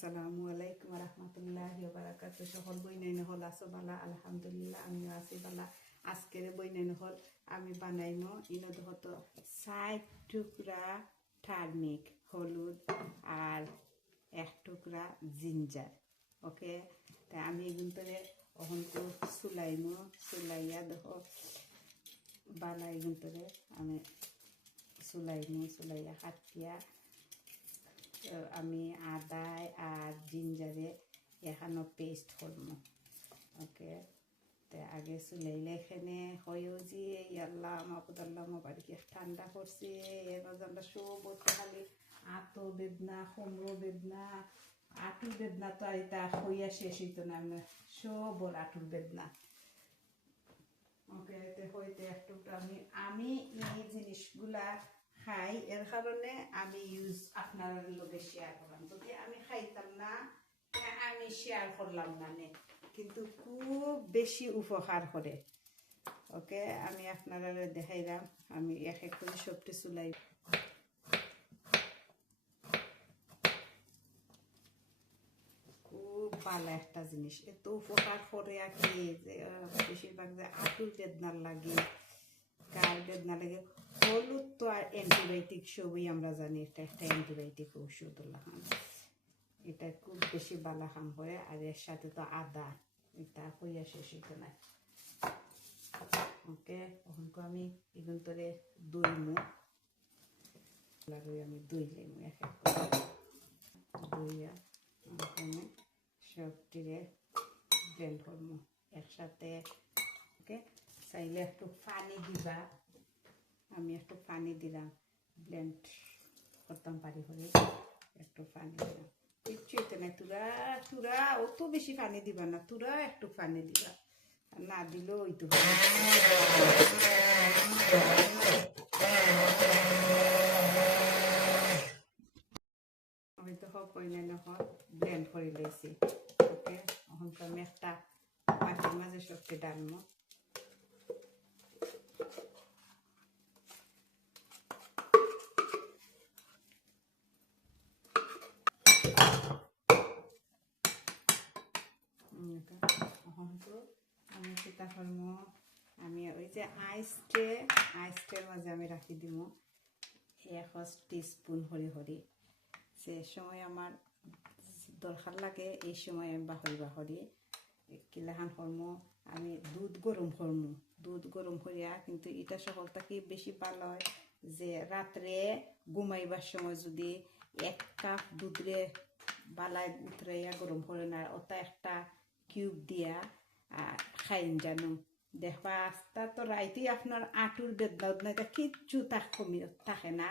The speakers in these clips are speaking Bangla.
আসসালামু আলাইকুম রহমতুল্লাহি বারাকাতুহু। সকল বইনাইন হল আছো বালা? আলহামদুলিল্লাহ আমিও আছি বালা। আজকের বইনাইন হল আমি বানাইমো ইনো হত ৬০ টুকরা টার্মিক হলুদ আর ১ টুকরা জিঞ্জার। ওকে, তাই আমি এগুন্তরে অহনকু চুলাইমো, চুলাইয়া দেখো বালা এগুন্তরে আমি চুলাইমো, চুলাইয়া হাতিয়া আমি আদায় আর জিঞ্জারে এখানো পেস্ট করবো। ওকে, তো আগে চুলাইলে এখানে হয়েও যে আল্লাহ মাহবুদাল্লাহ মাবারিকে ঠান্ডা করছে। এর মাঝে আমরা সব খালি আতো বেদনা, কোমরো বেদনা, আঁটুর বেদনা তো আর এটা হইয়া শেষ হইতো না, আমরা সব ওর আঁটুর বেদনা। ওকে, হইতে একটু আমি এই জিনিসগুলা খাই, এর কারণে আমি আপনার লোকে শেয়ার করলাম। যদি আমি খাইতাম না আমি শেয়ার করলাম না, কিন্তু খুব বেশি উপকার করে। ওকে, আমি আপনারা দেখাইলাম আমি এক এক করে সবটি চুলাই। খুব ভালো একটা জিনিস, এত উপকার করে আর কি। বেশিরভাগ যে আঁটুর বেদনার লাগে, কার বেদনা লাগে। হলুদ তো আর অ্যান্টিবায়োটিক, সবই আমরা জানি এটা একটা অ্যান্টিবায়োটিক ওষুধ। এটা খুব বেশি বালা খাম হয়। আর এর সাথে তো আদা, এটা হইয়া শেষ হইতো না। ওকে, ওখানকে আমি এগুন তোরে দইমু, আমি দই লাইমু এক এক করে দইয়া ওখানে সবটিরে ব্লেন্ড করবো একসাথে। ওকে, চাইলে একটু পানি দিবা, আমি একটু পানি দিলাম, ব্লেন্ড করতাম পারি করে একটু পানি দিলাম। কিচ্ছু হইতে নাই, তুরা অত বেশি পানি দিবা না, তুরা একটু পানি দিবা, না দিলেও ওইটু হয়তো হোক অন্যান্য হোক ব্লেন্ড করে লেছি। ওকে, এখন আমি একটা বাটির মাঝে সবটি ডালবো। আমি সেটা করবো, আমি ওই যে আইসট্রের মাঝে আমি রাখি দিব 1 টিস্পুন হরি। সে সময় আমার দরকার লাগে, এই সময় আমি বাহরি কিলাহান করবো। আমি দুধ গরম করিয়া, কিন্তু এটা সকলটা কি বেশি ভালো হয় যে রাত্রে ঘুমাইবার সময় যদি 1 কাপ দুধরে বালায় উতরাইয়া গরম করে না, ওটা একটা কিউব দিয়া খাইন জানো, দেখবা আস্তা তো রাইতেই আপনার আঁটুর বেদনা কিচ্ছু থাকে না।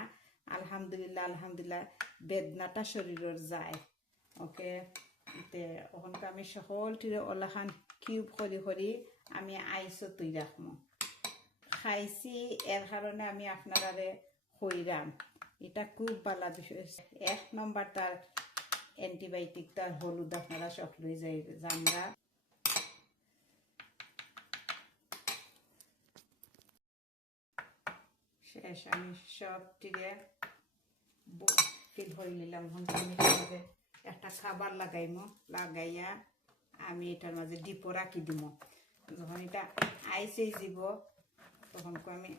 আলহামদুলিল্লাহ বেদনাটা শরীরের যায়। ওকে, ওখানকে আমি সকলটিরে ওলাখান কিউব করি আমি আইসও তুই রাখবো। খাইছি, এর কারণে আমি আপনারারে হইরাম। এটা খুব ভালো বিষয়। 1 নম্বর তার অ্যান্টিবায়োটিক, তার হলুদ আপনারা সকলেই জানরা। শেষ, আমি সবটিরে ফিল হয়ে নিলাম। একটা খাবার লাগাইয়া আমি এটার মাঝে ডিপো রাখি দিব। যখন এটা আইসে যাব তখন আমি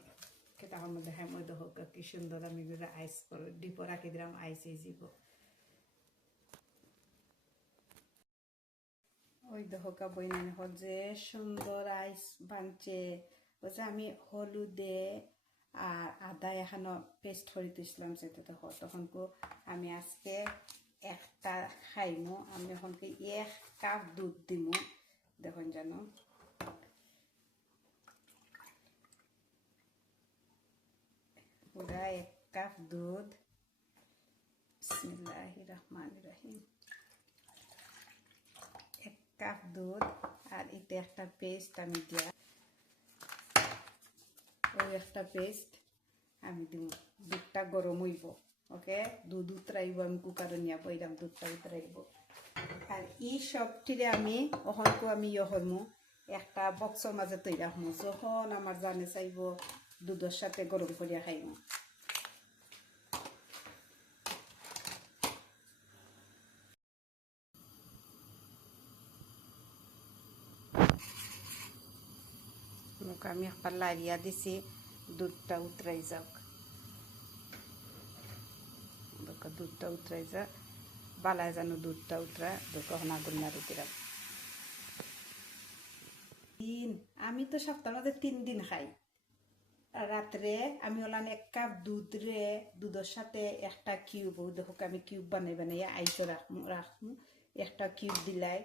তখন দেখাই মধ্যে হোক কি সুন্দর আমি আইস করে ডিপো রাখি দিলাম, আইসে যাব। ওই দহকা বইনান হল যে সুন্দর আইস বানছে। বলছে আমি হলুদে আর আদা এখানো পেস্ট করে দিয়েছিলাম, সেটা দেখো তখন আমি আজকে একটা খাইমো। আমি এখনকে 1 কাপ দুধ দিমু, দেখুন জানো পুরা 1 কাপ দুধ। বিসমিল্লাহির রহমানির রহিম। 1 কাপ দুধ আর এটা একটা পেস্ট আমি দিয়া, ওই একটা পেস্ট আমি দিব। দুধটা গরম হইব। ওকে, দুধ উতরাইব, আমি কুকারে নিয়ে বইলাম, দুধটা উতরাইব। আর এই সবটিরে আমি ওখানকে আমি করবো একটা বক্সের মাঝে তৈরি রাখবো। যখন আমার জানে চাইব দুধের সাথে গরম করিয়া খাইব। ওকে আমি একবার লাড়িয়া দিছি দুধটা উতরাই যাক দুধটা উতরাই যাক বালায় জানো দুধটা উতরা কখন আগুন মারি দিলাম আমি তো সপ্তাহের মধ্যে 3 দিন খাই রাত্রে আমি ওলান 1 কাপ দুধের সাথে একটা কিউব দেখো আমি কিউব বানাই আইসো রাখমু একটা কিউব দিলাই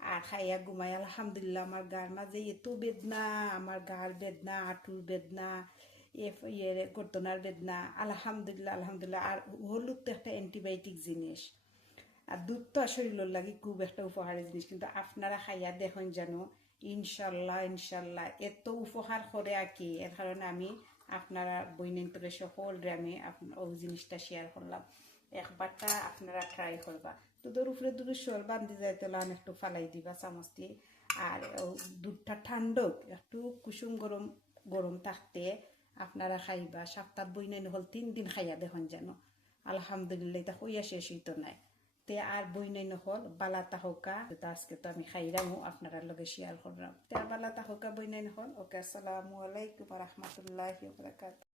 আর খাইয়া ঘুমাই আলহামদুলিল্লাহ আমার গার মাঝে এত বেদনা আমার গার বেদনা আঁটুর বেদনা গর্দনার বেদনা আলহামদুলিল্লাহ আর হলুদ তো একটা অ্যান্টিবায়োটিক জিনিস আর দুধ তো শরীরের লাগে খুব একটা উপকারী জিনিস কিন্তু আপনারা খাইয়া দেখুন জানো ইনশাল্লাহ এত উপকার করে আর কি এর কারণে আমি আপনারা বইনেন্তরে সকলরে আমি ওই জিনিসটা শেয়ার করলাম একবারটা আপনারা ট্রাই করবা দুধের উপরে দুধের শোল বান্ধি যাইতে একটু ফালাই দিবা চামচটি আর দুধটা ঠান্ডা একটু কুসুম গরম থাকতে আপনারা খাইবা সপ্তাহ বইনেন হল 3 দিন খাইয়া দেখুন জানো আলহামদুলিল্লাহ এটা হইয়া শেষ হইতো নাই তে আর বই নাই নহল বালা তাহকা আজকে তো আমি খাইরামু আপনারা লগে শেয়ার করলাম তে বালা তাহকা বই নাই নহল ওকে আসসালামু আলাইকুম ওয়া রাহমাতুল্লাহি ওয়া বারাকাতুহু।